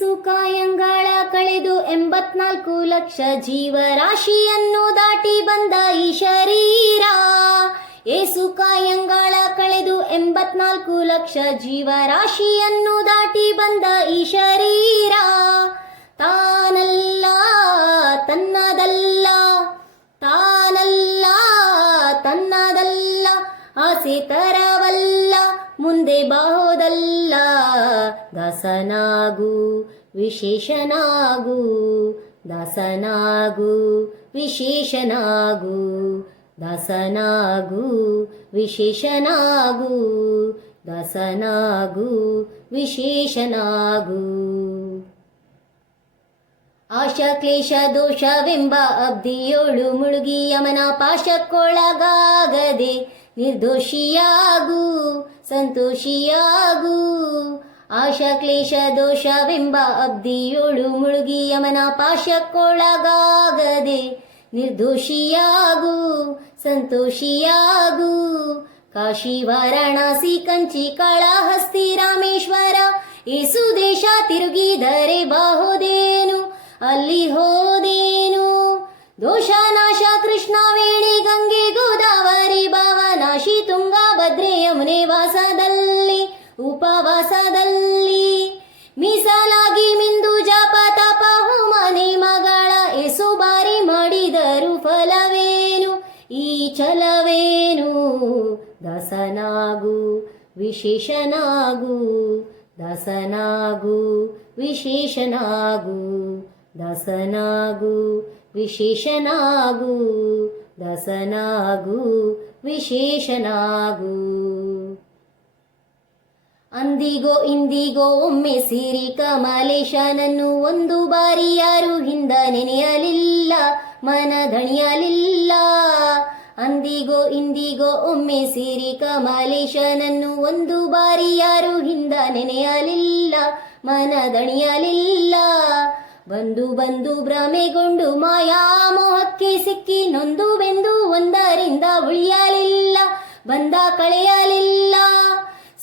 ಏಸು ಕಾಯಂಗಳ ಕಳೆದು 84 ಲಕ್ಷ ಜೀವರಾಶಿಯನ್ನು ದಾಟಿ ಬಂದ ಈ ಶರೀರ. ಏಸು ಕಾಯಂಗಳ ಕಳೆದು 84 ಲಕ್ಷ ಜೀವರಾಶಿಯನ್ನು ದಾಟಿ ಬಂದ ಈ ಶರೀರ. ತಾನಲ್ಲ ತನ್ನದಲ್ಲ, ತಾನಲ್ಲ ತನ್ನದಲ್ಲ, ಆಸೆ ತರವಲ್ಲ, ಮುಂದೆ ಬಾಹೋದಲ್ಲ. ದಾಸನಾಗು ವಿಶೇಷನಾಗು, ದಾಸನಾಗು ವಿಶೇಷನಾಗು, ದಾಸನಾಗು ವಿಶೇಷನಾಗು, ದಾಸನಾಗು ವಿಶೇಷನಾಗು. ಆಶಾ ಕ್ಲೇಶ ದೋಷವೆಂಬ ಅಬ್ದಿಯೋಳು ಮುಳುಗಿ ಯಮನ ಪಾಶಕ್ಕೊಳಗಾಗದೆ ನಿರ್ದೋಷಿಯಾಗು, ಸಂತೋಷಿಯಾಗು. ಆಶಾ ಕ್ಲೇಶ ದೋಷವೆಂಬ ಅಬ್ದಿಯೋಳು ಮುಳುಗಿ ಯಮನ ಪಾಶಕ್ಕೊಳಗಾಗದೆ ನಿರ್ದೋಷಿಯಾಗು, ಸಂತೋಷಿಯಾಗು. ಕಾಶಿ ವಾರಾಣಸಿ ಕಂಚಿ ಕಾಳಹಸ್ತಿ ರಾಮೇಶ್ವರ ಏಸು ದೇಶ ತಿರುಗಿದರೆ ಬಾಹೋದೇನು, ಅಲ್ಲಿ ಹೋದೇನು. ದೋಷನಾಶ ಕೃಷ್ಣವೇಣಿ ಗಂಗೆ ಗೋದಾವರಿ ಭಾವನಾಶಿ ತುಂಗಾ ಭದ್ರೆ ಯಮುನೆ ವಾಸದಲ್ಲಿ ಉಪವಾಸದಲ್ಲಿ ಮೀಸಲಾಗಿ ಮಿಂದು ಜಪ ತಪ ಹೋಮ ನೇಮಗಳ ಏಸು ಬಾರಿ ಮಾಡಿದರು ಫಲವೇನು, ಈ ಛಲವೇನು. ದಾಸನಾಗು ವಿಶೇಷನಾಗು, ದಾಸನಾಗು ವಿಶೇಷನಾಗು, ದಾಸನಾಗು ವಿಶೇಷನಾಗು, ದಾಸನಾಗು ವಿಶೇಷನಾಗು. ಅಂದಿಗೋ ಇಂದಿಗೋ ಒಮ್ಮೆ ಸಿರಿ ಕಮಲೇಶನನ್ನು ಒಂದು ಬಾರಿ ಯಾರು ಹಿಂದ ನೆನೆಯಲಿಲ್ಲ, ಮನದಣಿಯಲಿಲ್ಲ. ಅಂದಿಗೋ ಇಂದಿಗೋ ಒಮ್ಮೆ ಸಿರಿ ಕಮಲೇಶನನ್ನು ಒಂದು ಬಾರಿ ಯಾರು ಹಿಂದ ನೆನೆಯಲಿಲ್ಲ, ಮನದಣಿಯಲಿಲ್ಲ. ಬಂದು ಬಂದು ಭ್ರಮೆಗೊಂಡು ಮಾಯಾ ಮೋಹಕ್ಕೆ ಸಿಕ್ಕಿ ನೊಂದು ಬೆಂದು ಒಂದರಿಂದ ಉಳಿಯಲಿಲ್ಲ, ಬಂದ ಕಳೆಯಲಿಲ್ಲ.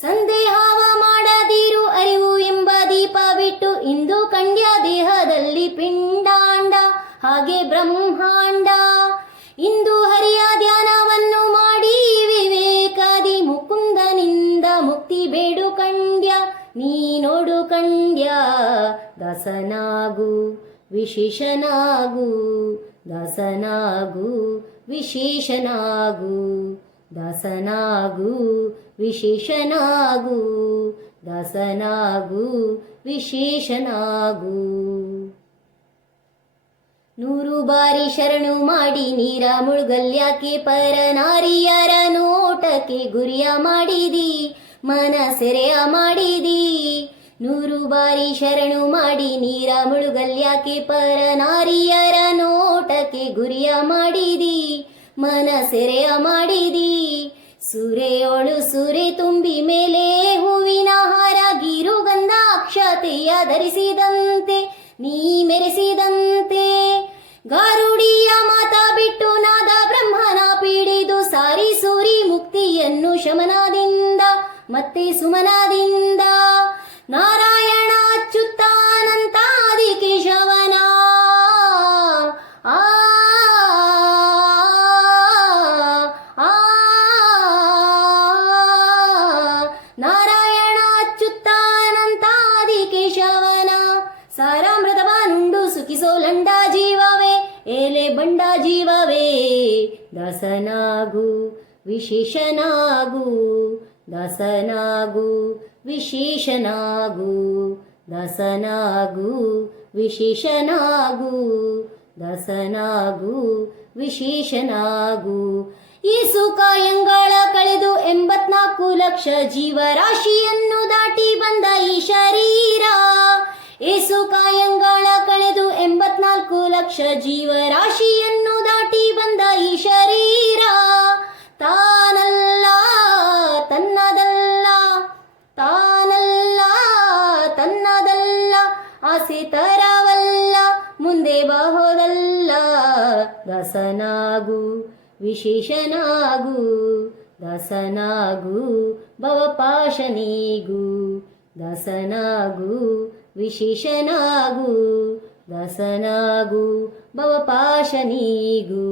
ಸಂದೇಹವ ಮಾಡದಿರು ಅರಿವು ಎಂಬ ದೀಪ ಬಿಟ್ಟು ಇಂದು ಕಂಡ್ಯ ದೇಹದಲ್ಲಿ ಪಿಂಡಾಂಡ ಹಾಗೆ ಬ್ರಹ್ಮಾಂಡ. ಇಂದು ಹರಿಯ ಧ್ಯಾನವನ್ನು ಮಾಡಿ ವಿವೇಕಾದಿ ಮುಕುಂದನಿಂದ ಮುಕ್ತಿ ಬೇಡು ಕಂಡ್ಯ, ನೀ ನೋಡು ಕಂಡ್ಯ. ದಾಸನಾಗು ವಿಶೇಷನಾಗು, ದಾಸನಾಗು ವಿಶೇಷನಾಗು, ದಾಸನಾಗು ವಿಶೇಷನಾಗು, ದಾಸನಾಗು ವಿಶೇಷನಾಗು. 100 ಬಾರಿ ಶರಣು ಮಾಡಿ ನೀರ ಮುಳುಗಲ್ಯಾಕೆ ಪರನಾರಿಯರ ನೋಟಕ್ಕೆ ಗುರಿಯ ಮಾಡಿದಿ, ಮನ ಸೆರೆಯ ಮಾಡಿದಿ. 100 ಬಾರಿ ಶರಣು ಮಾಡಿ ನೀರ ಮುಳುಗಲ್ಯಾಕೆ ಪರನಾರಿಯರ ನೋಟಕ್ಕೆ ಗುರಿಯ ಮಾಡಿದಿ, ಮನ ಸೆರೆಯ ಮಾಡಿದಿ. ಸುರೆಯೋಳು ಸುರೆ ತುಂಬಿ ಮೇಲೆ ಹೂವಿನ ಹಾರ ಗೀರುಗಂಧ ಅಕ್ಷತೆಯ ಧರಿಸಿದಂತೆ ನೀ ಮೆರೆಸಿದಂತೆ. ಗಾರುಡಿಯ ಮಾತ ಬಿಟ್ಟು ನಾದ ಬ್ರಹ್ಮನ ಪೀಡಿದು ಸಾರಿ ಸೂರಿ ಮುಕ್ತಿಯನ್ನು ಶಮನದಿಂದ ಮತ್ತೆ ಸುಮನದಿಂದ. ನಾರಾಯಣ ಅಚ್ಯುತಾನಂತಾದಿ ಕೇಶವನ ಆ ನಾರಾಯಣ ಅಚ್ಯುತಾನಂತಾದಿ ಕೇಶವನ. ಸಾರಾಮೃತವನುಂಡು ಸುಖಿಸೋ ಲಂಡ ಜೀವವೇ, ಏಲೆ ಬಂಡ ಜೀವವೇ. ದಾಸನಾಗು ವಿಶೇಷನಾಗು, ದಾಸನಾಗು ವಿಶೇಷನಾಗು, ದಾಸನಾಗು ವಿಶೇಷನಾಗು, ದಾಸನಾಗು ವಿಶೇಷನಾಗು. ಏಸು ಕಾಯಂಗಳ ಕಳೆದು 84 ಲಕ್ಷ ಜೀವರಾಶಿಯನ್ನು ದಾಟಿ ಬಂದ ಈ ಶರೀರ. ಏಸು ಕಾಯಂಗಳ ಕಳೆದು 84 ಲಕ್ಷ ಜೀವರಾಶಿಯನ್ನು ದಾಟಿ ಬಂದ ಈ ಶರೀರ. ತಾನಲ್ಲ ತನ್ನದಲ್ಲ, ತಾನಲ್ಲ ತನ್ನದಲ್ಲ, ಆಸೆ ತರವಲ್ಲ, ಮುಂದೆ ಬಾಹೋದಲ್ಲ. ದಾಸನಾಗು ವಿಶೇಷನಾಗು, ದಾಸನಾಗು ಭವಪಾಶನಿಗೂ, ದಾಸನಾಗು ವಿಶೇಷನಾಗು ದಾಸನಾಗು ಭವಪಾಶ ನೀಗು